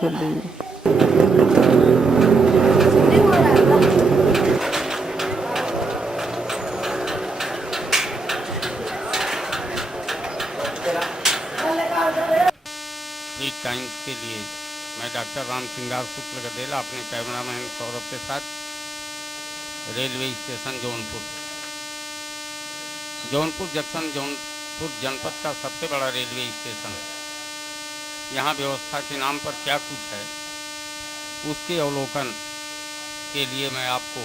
चल रही है। फ्री टाइम्स के लिए मैं डॉक्टर राम सिंगार शुक्ल गदेला अपने कैमरामैन सौरभ के साथ railway station Jaunpur junction Jaunpur जनपद का सबसे बड़ा रेलवे स्टेशन। यहाँ व्यवस्था के नाम पर क्या कुछ है उसके अवलोकन के लिए मैं आपको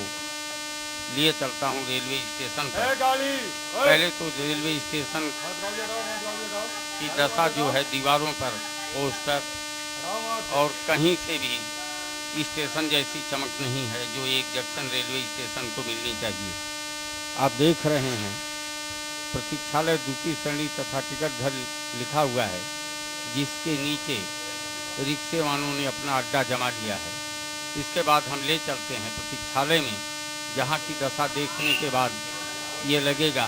लिए चलता हूँ रेलवे स्टेशन पर। पहले तो रेलवे स्टेशन की दशा जो है, दीवारों पर पोस्टर और कहीं से भी स्टेशन जैसी चमक नहीं है जो एक जंक्शन रेलवे स्टेशन को मिलनी चाहिए। आप देख रहे हैं प्रतीक्षालय द्वितीय श्रेणी तथा टिकट घर लिखा हुआ है, जिसके नीचे रिक्शे वालों ने अपना अड्डा जमा लिया है। इसके बाद हम ले चलते हैं प्रतीक्षालय में, जहाँ की दशा देखने के बाद ये लगेगा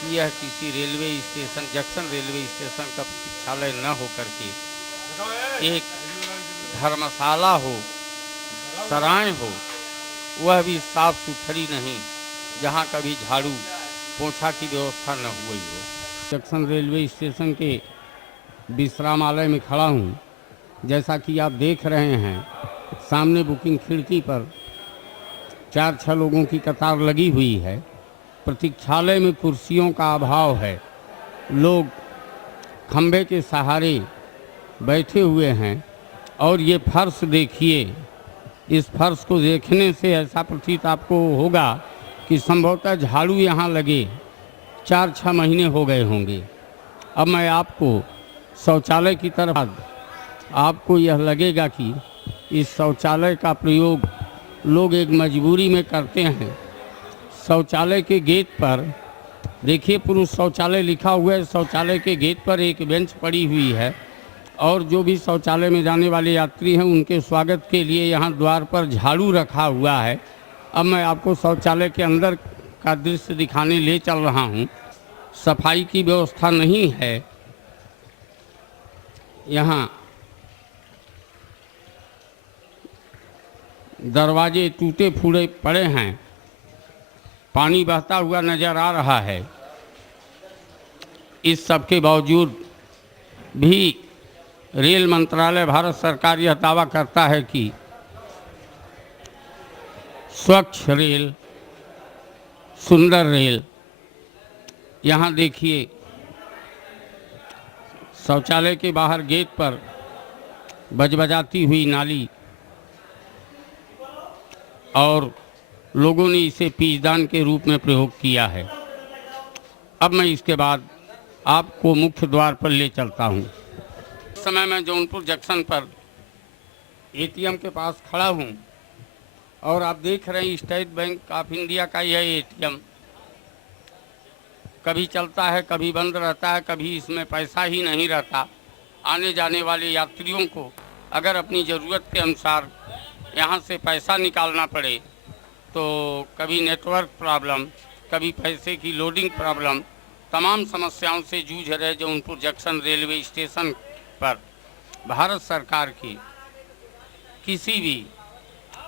कि यह किसी railway station junction railway station का प्रतीक्षालय न होकर के एक धर्मशाला हो, सराय हो, वह भी साफ सुथरी नहीं, जहाँ कभी झाड़ू पोछा की व्यवस्था न हुई हो। जंक्शन रेलवे स्टेशन के विश्रामालय में खड़ा हूँ। जैसा कि आप देख रहे हैं, सामने बुकिंग खिड़की पर 4-6 लोगों की कतार लगी हुई है। प्रतीक्षालय में कुर्सियों का अभाव है, लोग खंभे के सहारे बैठे हुए हैं। और ये फर्श देखिए, इस फर्श को देखने से ऐसा प्रतीत आपको होगा कि संभवतः झाड़ू यहाँ लगे 4-6 महीने हो गए होंगे। अब मैं आपको शौचालय की तरफ, आपको यह लगेगा कि इस शौचालय का प्रयोग लोग एक मजबूरी में करते हैं। शौचालय के गेट पर देखिए, पुरुष शौचालय लिखा हुआ है। शौचालय के गेट पर एक बेंच पड़ी हुई है और जो भी शौचालय में जाने वाले यात्री हैं उनके स्वागत के लिए यहाँ द्वार पर झाड़ू रखा हुआ है। अब मैं आपको शौचालय के अंदर का दृश्य दिखाने ले चल रहा हूँ। सफाई की व्यवस्था नहीं है यहाँ, दरवाजे टूटे फूटे पड़े हैं, पानी बहता हुआ नज़र आ रहा है। इस सब के बावजूद भी रेल मंत्रालय भारत सरकार यह दावा करता है कि स्वच्छ रेल, सुंदर रेल। यहाँ देखिए, शौचालय के बाहर गेट पर बजबजाती हुई नाली, और लोगों ने इसे पीचदान के रूप में प्रयोग किया है। अब मैं इसके बाद आपको मुख्य द्वार पर ले चलता हूँ। इस समय मैं जौनपुर जंक्शन पर एटीएम के पास खड़ा हूँ और आप देख रहे हैं स्टेट बैंक ऑफ इंडिया का यह एटीएम कभी चलता है, कभी बंद रहता है, कभी इसमें पैसा ही नहीं रहता। आने जाने वाले यात्रियों को अगर अपनी ज़रूरत के अनुसार यहाँ से पैसा निकालना पड़े तो कभी नेटवर्क प्रॉब्लम, कभी पैसे की लोडिंग प्रॉब्लम, तमाम समस्याओं से जूझ रहे जौनपुर जंक्शन रेलवे स्टेशन पर भारत सरकार की किसी भी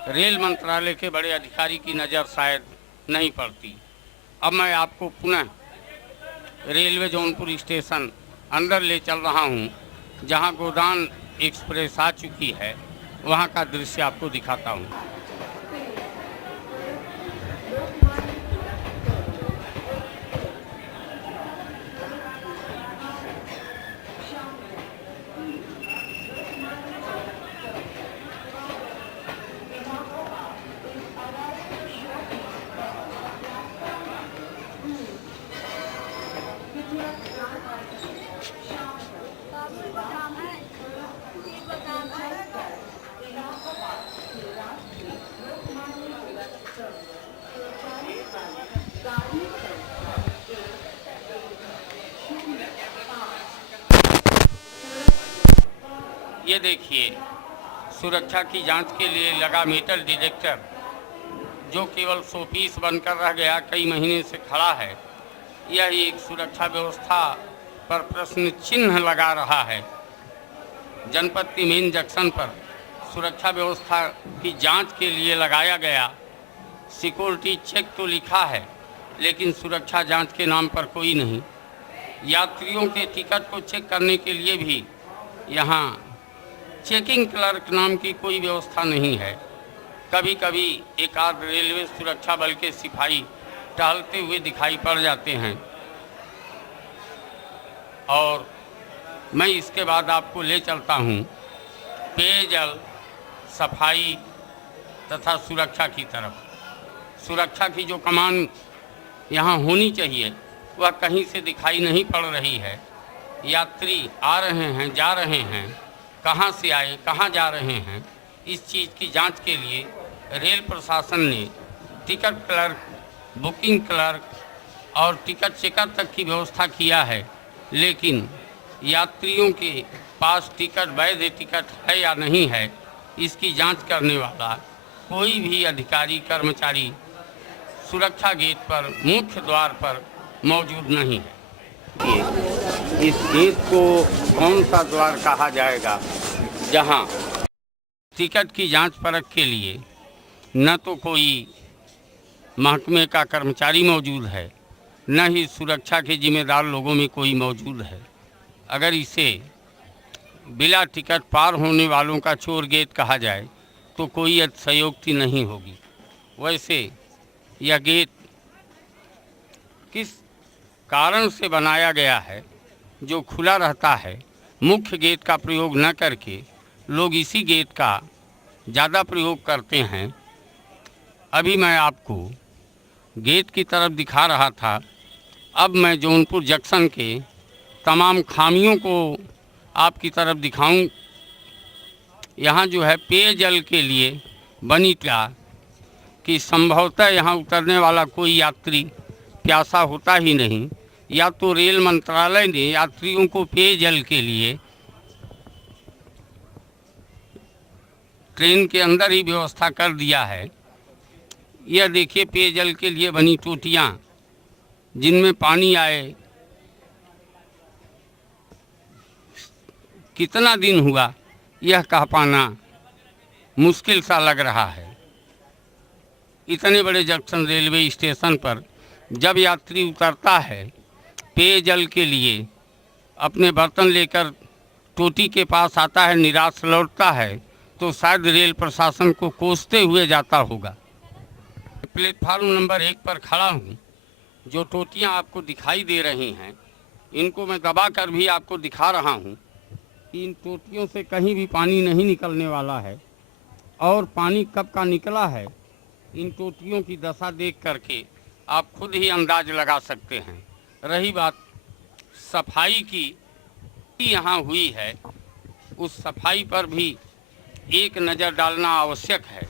रेल मंत्रालय के बड़े अधिकारी की नज़र शायद नहीं पड़ती। अब मैं आपको पुनः रेलवे जौनपुर स्टेशन अंदर ले चल रहा हूँ, जहाँ गोदान एक्सप्रेस आ चुकी है। वहाँ का दृश्य आपको दिखाता हूँ। ये देखिए, सुरक्षा की जांच के लिए लगा मेटल डिटेक्टर, जो केवल शोपीस बनकर रह गया, कई महीने से खड़ा है। यह एक सुरक्षा व्यवस्था पर प्रश्न चिन्ह लगा रहा है। जनपद की मेन जंक्शन पर सुरक्षा व्यवस्था की जांच के लिए लगाया गया। सिक्योरिटी चेक तो लिखा है, लेकिन सुरक्षा जांच के नाम पर कोई नहीं। यात्रियों के टिकट को चेक करने के लिए भी यहाँ चेकिंग क्लर्क नाम की कोई व्यवस्था नहीं है। कभी कभी एक आध रेलवे सुरक्षा बल के सिपाही टहलते हुए दिखाई पड़ जाते हैं। और मैं इसके बाद आपको ले चलता हूँ पेयजल, सफाई तथा सुरक्षा की तरफ। सुरक्षा की जो कमान यहाँ होनी चाहिए वह कहीं से दिखाई नहीं पड़ रही है। यात्री आ रहे हैं, जा रहे हैं, कहाँ से आए, कहाँ जा रहे हैं, इस चीज़ की जांच के लिए रेल प्रशासन ने टिकट क्लर्क, बुकिंग क्लर्क और टिकट चेकर तक की व्यवस्था किया है। लेकिन यात्रियों के पास टिकट, वैध टिकट है या नहीं है, इसकी जांच करने वाला कोई भी अधिकारी, कर्मचारी सुरक्षा गेट पर, मुख्य द्वार पर मौजूद नहीं है। इस गेट को कौन सा द्वार कहा जाएगा जहां टिकट की जांच परख के लिए न तो कोई महकमे का कर्मचारी मौजूद है, न ही सुरक्षा के जिम्मेदार लोगों में कोई मौजूद है। अगर इसे बिना टिकट पार होने वालों का चोर गेट कहा जाए तो कोई अतिशयोक्ति नहीं होगी। वैसे यह गेट किस कारण से बनाया गया है जो खुला रहता है, मुख्य गेट का प्रयोग न करके लोग इसी गेट का ज़्यादा प्रयोग करते हैं। अभी मैं आपको गेट की तरफ दिखा रहा था, अब मैं जौनपुर जंक्शन के तमाम खामियों को आपकी तरफ दिखाऊं। यहाँ जो है पेयजल के लिए बनी था कि संभवतः यहाँ उतरने वाला कोई यात्री प्यासा होता ही नहीं, या तो रेल मंत्रालय ने यात्रियों को पेयजल के लिए ट्रेन के अंदर ही व्यवस्था कर दिया है। यह देखिए पेयजल के लिए बनी टोटियाँ जिनमें पानी आए। कितना दिन हुआ यह कह पाना मुश्किल सा लग रहा है। इतने बड़े जंक्शन रेलवे स्टेशन पर जब यात्री उतरता है पेयजल के लिए, अपने बर्तन लेकर टोटी के पास आता है, निराश लौटता है, तो शायद रेल प्रशासन को कोसते हुए जाता होगा। प्लेटफार्म नंबर 1 पर खड़ा हूँ। जो टोटियाँ आपको दिखाई दे रही हैं, इनको मैं दबा कर भी आपको दिखा रहा हूँ। इन टोटियों से कहीं भी पानी नहीं निकलने वाला है, और पानी कब का निकला है इन टोटियों की दशा देख करके आप खुद ही अंदाज लगा सकते हैं। रही बात सफाई की, यहाँ हुई है, उस सफाई पर भी एक नज़र डालना आवश्यक है।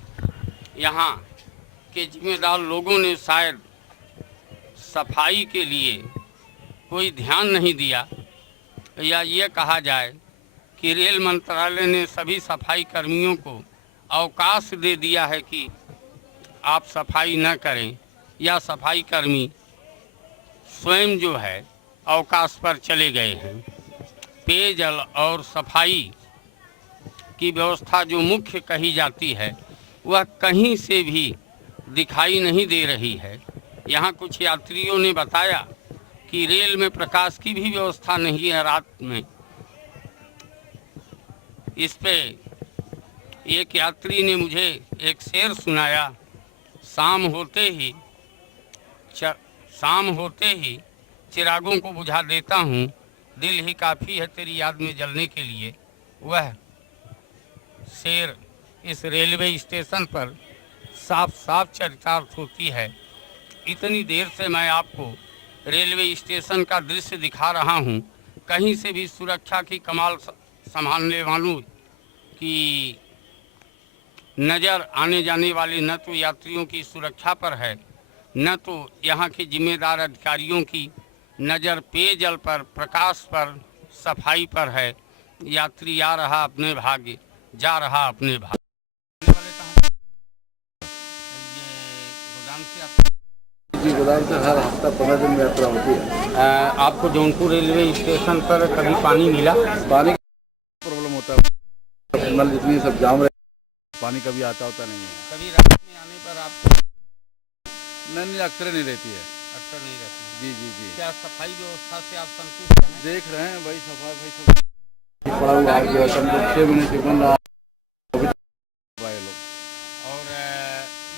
यहाँ के जिम्मेदार लोगों ने शायद सफाई के लिए कोई ध्यान नहीं दिया, या ये कहा जाए कि रेल मंत्रालय ने सभी सफाई कर्मियों को अवकाश दे दिया है कि आप सफाई न करें, या सफाई कर्मी स्वयं जो है अवकाश पर चले गए हैं। पेयजल और सफाई की व्यवस्था जो मुख्य कही जाती है वह कहीं से भी दिखाई नहीं दे रही है। यहाँ कुछ यात्रियों ने बताया कि रेल में प्रकाश की भी व्यवस्था नहीं है रात में। इस पे एक यात्री ने मुझे एक शेर सुनाया, शाम होते ही चिरागों को बुझा देता हूँ, दिल ही काफ़ी है तेरी याद में जलने के लिए। वह शेर इस रेलवे स्टेशन पर साफ साफ चरितार्थ होती है। इतनी देर से मैं आपको रेलवे स्टेशन का दृश्य दिखा रहा हूँ, कहीं से भी सुरक्षा की कमाल संभालने वालों की नज़र आने जाने वाले न तो यात्रियों की सुरक्षा पर है, न तो यहाँ के जिम्मेदार अधिकारियों की नज़र पेयजल पर, प्रकाश पर, सफाई पर है। यात्री आ रहा अपने भाग्य, जा रहा अपने भाग्य। गोदाम से हर हफ्ता 15 दिन में यात्रा होती है। आपको जौनपुर रेलवे स्टेशन पर कभी पानी मिला? पानी का प्रॉब्लम होता है। नल जितनी सब जाम रहे, पानी कभी आता होता नहीं है। कभी रात में आने पर आपको नहीं, अक्सर नहीं रहती है। अक्सर नहीं रहती? जी जी जी। क्या सफाई व्यवस्था से आप संतुष्ट हैं? देख रहे हैं भाई, सफाई भाई सब पड़ा हुआ है जो है, 6 महीने से बन रहा है लोग। और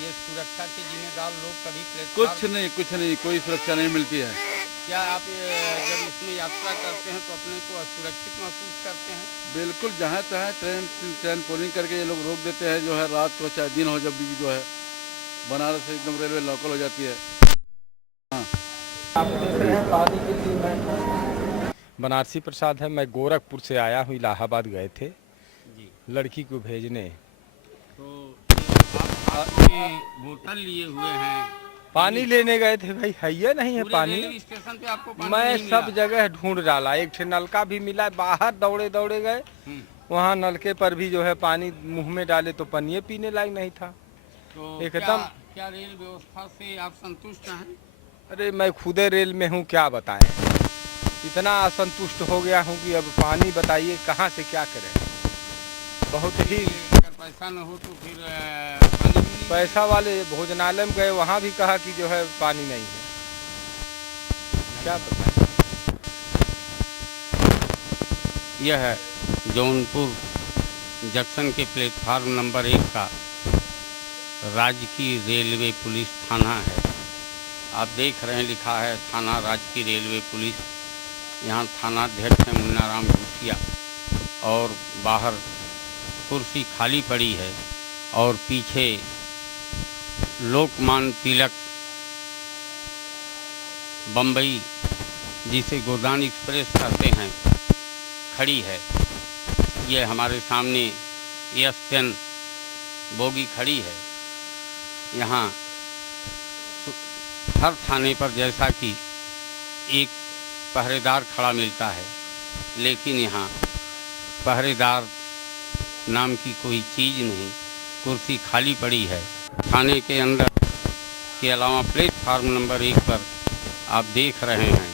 ये सुरक्षा के जिम्मेदार लोग कभी कुछ नहीं, कोई सुरक्षा नहीं मिलती है। क्या आप जब इसमें यात्रा करते हैं तो अपने को असुरक्षित महसूस करते हैं? बिल्कुल, जहाँ तहाँ ट्रेन पोलिंग करके ये लोग रोक देते हैं, जो है रात को चाहे दिन हो, जब भी जो है बनारस से एकदम रेलवे लोकल हो जाती है। आप देख रहे हैं पानी के लिए मैं बनारसी प्रसाद है। मैं गोरखपुर से आया हूँ, इलाहाबाद गए थे जी। लड़की को भेजने। तो आप ये बोतल लिए हुए हैं, पानी लेने गए थे भाई, है ये नहीं है पूरे पानी। रेलवे स्टेशन पे आपको पानी मैं नहीं सब मिला? जगह ढूंढ डाला, एक ठे नलका भी मिला, बाहर दौड़े दौड़े गए, वहाँ नलके पर भी जो है पानी मुंह में डाले तो पानी पीने लायक नहीं था। तो एकदम। क्या रेल व्यवस्था से आप संतुष्ट हैं? अरे मैं खुदे रेल में हूँ, क्या बताएं, इतना असंतुष्ट हो गया हूँ कि अब पानी बताइए कहाँ से क्या करें। बहुत ही अगर पैसा न हो तो फिर पानी भी नहीं? पैसा वाले भोजनालय में गए, वहाँ भी कहा कि जो है पानी नहीं है, क्या बताएं। यह है जौनपुर जंक्शन के प्लेटफार्म नंबर 1 का राजकीय रेलवे पुलिस थाना है। आप देख रहे हैं, लिखा है थाना राजकीय रेलवे पुलिस। यहाँ थानाध्यक्ष है मुन्ना राम घुसिया, और बाहर कुर्सी खाली पड़ी है, और पीछे लोकमान्य तिलक बम्बई, जिसे गोदान एक्सप्रेस कहते हैं, खड़ी है। ये हमारे सामने S10 बोगी खड़ी है। यहाँ हर थाने पर जैसा कि एक पहरेदार खड़ा मिलता है, लेकिन यहाँ पहरेदार नाम की कोई चीज़ नहीं, कुर्सी खाली पड़ी है। थाने के अंदर के अलावा प्लेटफार्म नंबर 1 पर आप देख रहे हैं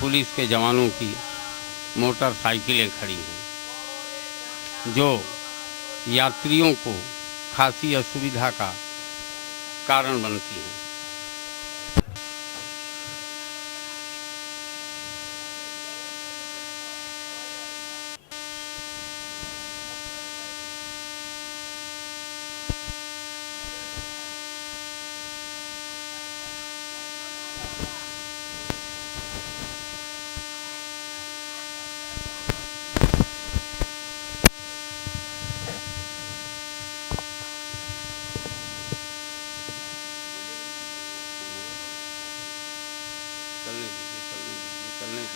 पुलिस के जवानों की मोटरसाइकिलें खड़ी हैं, जो यात्रियों को खासी असुविधा का कारण बनती हैं। चलने दीजिए।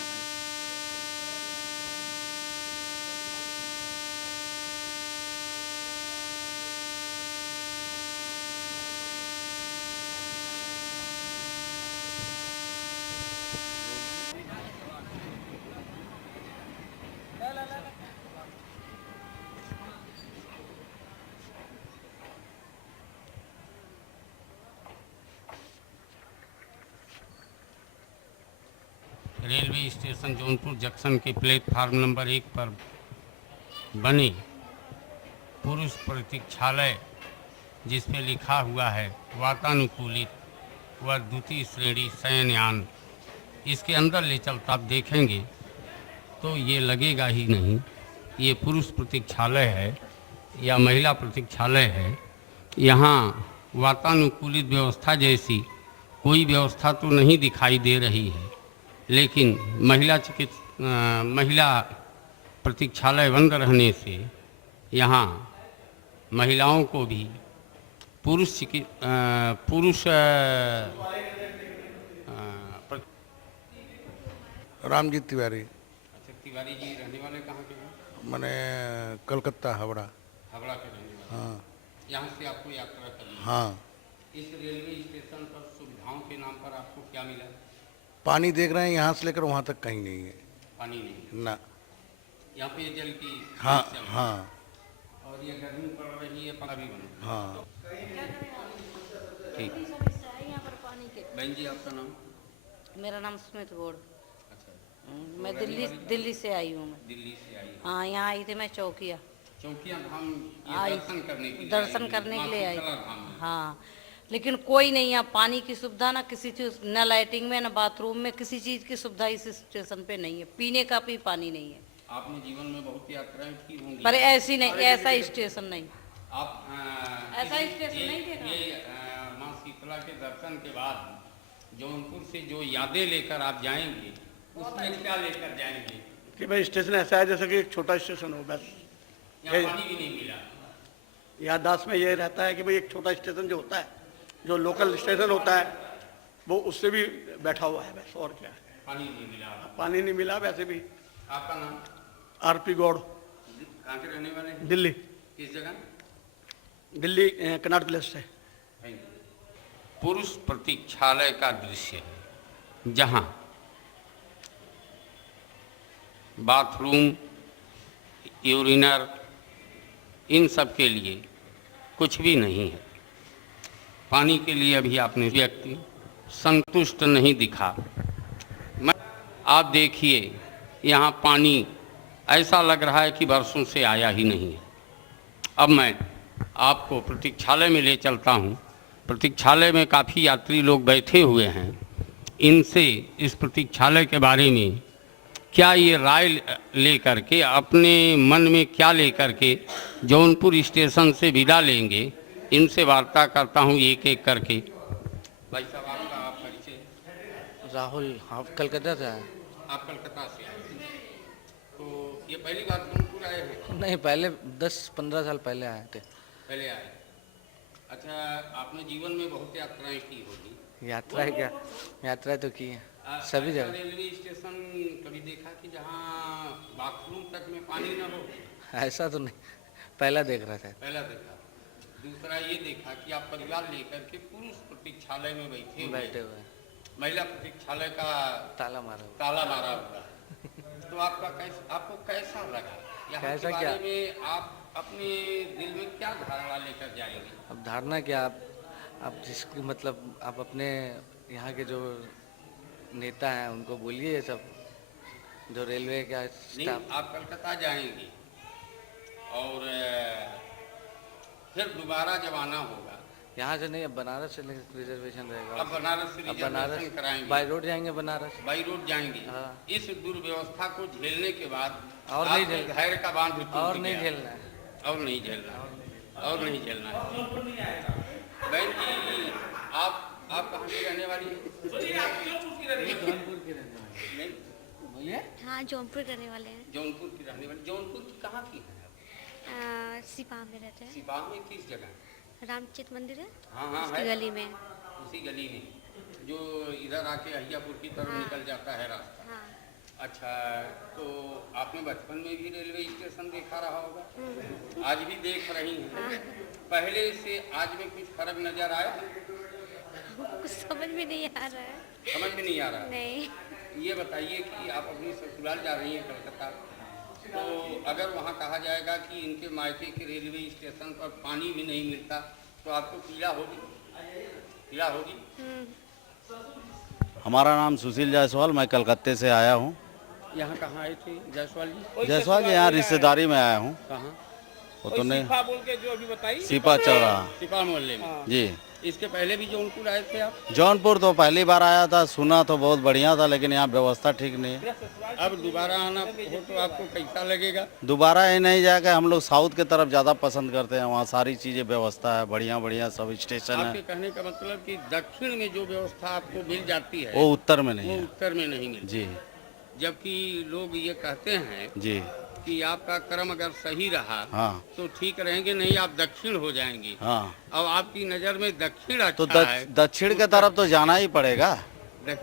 रेलवे स्टेशन जौनपुर जंक्शन के प्लेटफार्म नंबर 1 पर बने पुरुष प्रतीक्षालय, जिस पे लिखा हुआ है वातानुकूलित व द्वितीय श्रेणी शयनयान, इसके अंदर ले चलता आप देखेंगे तो ये लगेगा ही नहीं ये पुरुष प्रतीक्षालय है या महिला प्रतीक्षालय है। यहाँ वातानुकूलित व्यवस्था जैसी कोई व्यवस्था तो नहीं दिखाई दे रही है, लेकिन महिला प्रतीक्षालय बंद रहने से यहाँ महिलाओं को भी रामजीत तिवारी। अच्छा, तिवारी जी रहने वाले कहाँ के हैं? मैंने कलकत्ता हावड़ा। हावड़ा के रहने वाले। हाँ यहाँ से आपको यात्रा करनी है। हाँ। इस रेलवे स्टेशन पर सुविधाओं के नाम पर आपको क्या मिला? पानी देख रहे हैं, यहाँ से लेकर वहाँ तक कहीं नहीं है। पानी नहीं ना। यहाँ पे जल की हाँ समस्या है। हाँ और ये गर्मी पड़ रही है, पानी भी बंद। हाँ। ठीक। यहाँ पर पानी के। बहन जी, आपका नाम? मेरा नाम सुमित गौड़। अच्छा, मैं दिल्ली से आई हूँ। मैं दिल्ली से आई हैं। हाँ, यहाँ आई थी मैं चौकिया। चौकिया धाम ये आई दर्शन करने के लिए दर्शन आई, करने माँ के लिए आई शीतला धाम में। हाँ, लेकिन कोई नहीं है पानी की सुविधा, ना किसी चीज, न लाइटिंग में, न बाथरूम में, किसी चीज की सुविधा इस स्टेशन पे नहीं है। पीने का भी पानी नहीं है। आपने जीवन में बहुत यात्राएं की होंगी, पर ऐसी नहीं, ऐसा स्टेशन नहीं। आप ऐसा स्टेशन नहीं देखा। ये माँ शीतला के दर्शन के बाद जौनपुर से जो यादें लेकर आप जाएंगे उसमें क्या लेकर जाएंगे? कि भाई स्टेशन ऐसा है जैसे कि एक छोटा स्टेशन हो, बस यहाँ पानी भी नहीं मिला। याददाश्त में ये रहता है कि भाई एक छोटा स्टेशन जो होता है, जो लोकल स्टेशन होता है, वो उससे भी बैठा हुआ है, बस और क्या है। पानी नहीं मिला। पानी नहीं मिला। वैसे भी आपका नाम? आरपी गौड़, कहाँ के रहने वाले हैं? दिल्ली। किस जगह? दिल्ली कनाट प्लेस से। पुरुष प्रतीक्षालय का दृश्य है, जहाँ बाथरूम, यूरिनर, इन सब के लिए कुछ भी नहीं है। पानी के लिए अभी आपने व्यक्ति संतुष्ट नहीं दिखा। आप देखिए यहाँ पानी ऐसा लग रहा है कि बरसों से आया ही नहीं है। अब मैं आपको प्रतीक्षालय में ले चलता हूँ। प्रतीक्षालय में काफ़ी यात्री लोग बैठे हुए हैं। इनसे इस प्रतीक्षालय के बारे में क्या ये राय लेकर के, अपने मन में क्या लेकर के जौनपुर स्टेशन से विदा लेंगे, इनसे वार्ता करता हूँ एक एक करके। भाई साहब, आपका आप परिचय? राहुल, आप कलकत्ता से आए? आप कलकत्ता से आए, तो ये पहली बार जौनपुर आए हैं? नहीं, पहले 10-15 साल पहले आए थे। पहले आए। अच्छा, आपने जीवन में बहुत यात्राएं की होगी। यात्रा है क्या? यात्रा तो की है सभी ऐसा जगह। रेलवे स्टेशन कभी देखा कि जहाँ बाथरूम तक में पानी न हो? ऐसा तो नहीं, पहला देख रहा था। पहला देखा। दूसरा ये देखा कि आप परिवार लेकर के पुरुष प्रतीक्षालय में बैठे हुए महिला प्रतीक्षालय का ताला मारा हुआ। ताला मारा हुआ। तो आपको कैसा लगा? यहाँ कैसा के क्या? बारे में आप अपने दिल में क्या धारणा लेकर जाएंगे? अब धारणा क्या, आप जिसकी मतलब आप अपने यहाँ के जो नेता हैं उनको बोलिए ये सब, जो रेलवे का नहीं, स्टाफ। आप कलकत्ता जाएंगे और फिर दोबारा जब आना होगा, यहाँ से नहीं, अब बनारस से रिजर्वेशन रहेगा। अब बनारस से अब बनारस रिजर्वेशन कराएंगे, बाई रोड जाएंगे बनारस। बाई रोड जाएंगे। हाँ। इस दुर्व्यवस्था को झेलने के बाद और नहीं आपके झेलना। धैर्य का बांध टूट और नहीं गया। झेलना है। और नहीं झेलना, और नहीं झेलना। बहन जी, आप कहाँ की रहने वाली हैं? जौनपुर के रहने वाले। नहीं, हाँ, जौनपुर करने वाले हैं। जौनपुर की रहने वाली। जौनपुर की कहाँ की है आप? सिपाह में रहते हैं। सिपाह में किस जगह? रामचित मंदिर है, हाँ उसकी है। गली में। उसी गली में जो इधर आके अहियापुर की तरफ हाँ। निकल जाता है रास्ता। हाँ। अच्छा, तो आपने बचपन में भी रेलवे स्टेशन देखा रहा होगा, आज भी देख रही हैं। पहले से आज में कुछ फर्क नजर आया? कुछ समझ में नहीं आ रहा है। समझ में नहीं आ रहा? नहीं। ये बताइए कि आप अपनी ससुराल जा रही हैं कलकत्ता, तो अगर वहाँ कहा जाएगा कि इनके मायके के रेलवे स्टेशन पर पानी भी नहीं मिलता, तो आपको पीड़ा होगी? पीड़ा होगी? हमारा नाम सुशील जायसवाल, मैं कलकत्ते से आया हूँ। यहाँ कहाँ आए थे जायसवाल जी? जायसवाल जी यहाँ रिश्तेदारी में आया हूँ। कहाँ? वो तो नहीं, सिपा बोल के जो अभी बताई, सिपा चल रहा। सिपा मोहल्ले में। जी, इसके पहले भी जौनपुर आए थे आप? जौनपुर तो पहली बार आया था, सुना तो बहुत बढ़िया था, लेकिन यहाँ व्यवस्था ठीक नहीं है। अब दोबारा आना हो तो आपको कैसा लगेगा? दोबारा ही नहीं जाएगा। हम लोग साउथ के तरफ ज़्यादा पसंद करते हैं, वहाँ सारी चीज़ें व्यवस्था है, बढ़िया बढ़िया सब स्टेशन आपके है। कहने का मतलब कि दक्षिण में जो व्यवस्था आपको मिल जाती है वो उत्तर में वो नहीं है। उत्तर में नहीं मिलती। जी जबकि लोग ये कहते हैं जी, कि आपका कर्म अगर सही रहा हाँ तो ठीक रहेंगे, नहीं आप दक्षिण हो जाएंगे। हाँ। अब आपकी नजर में दक्षिण तो अच्छा है, दक्षिण के तरफ तो जाना ही पड़ेगा। दक्षिण